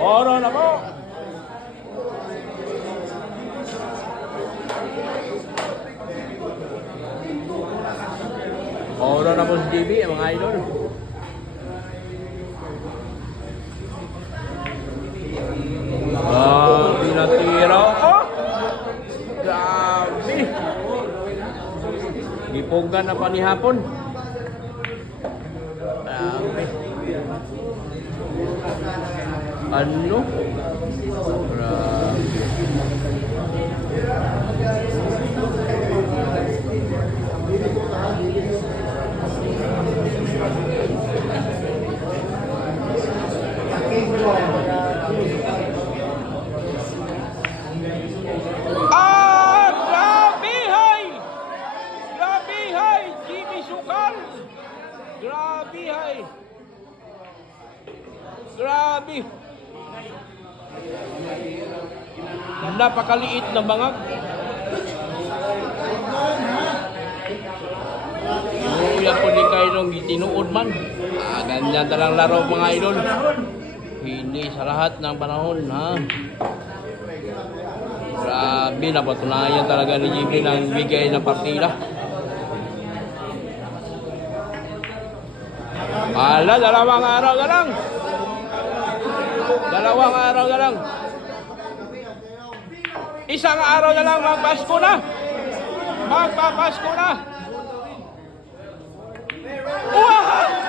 Oro na po. Oro na po si JB, mga idol. Pinatira. Oh! Grabe. Gipugan na pa ni hapon. Grabe. Ano? Grabe. Grabe hay! Grabe hay! Jimmy Sukal! Grabe hay! Grabe! Napakaliit na bangag. Yan po din kayo nung tinuod man. Ganyan talang laro mga idol. Hindi sa lahat ng panahon, ha? Grabe, napatunayan talaga ni Jimmy ng bigay ng partida. Ala, dalawang araw na lang. Dalawang araw na lang. Isang araw na lang, magpasko na. Magpapasko na. Wow!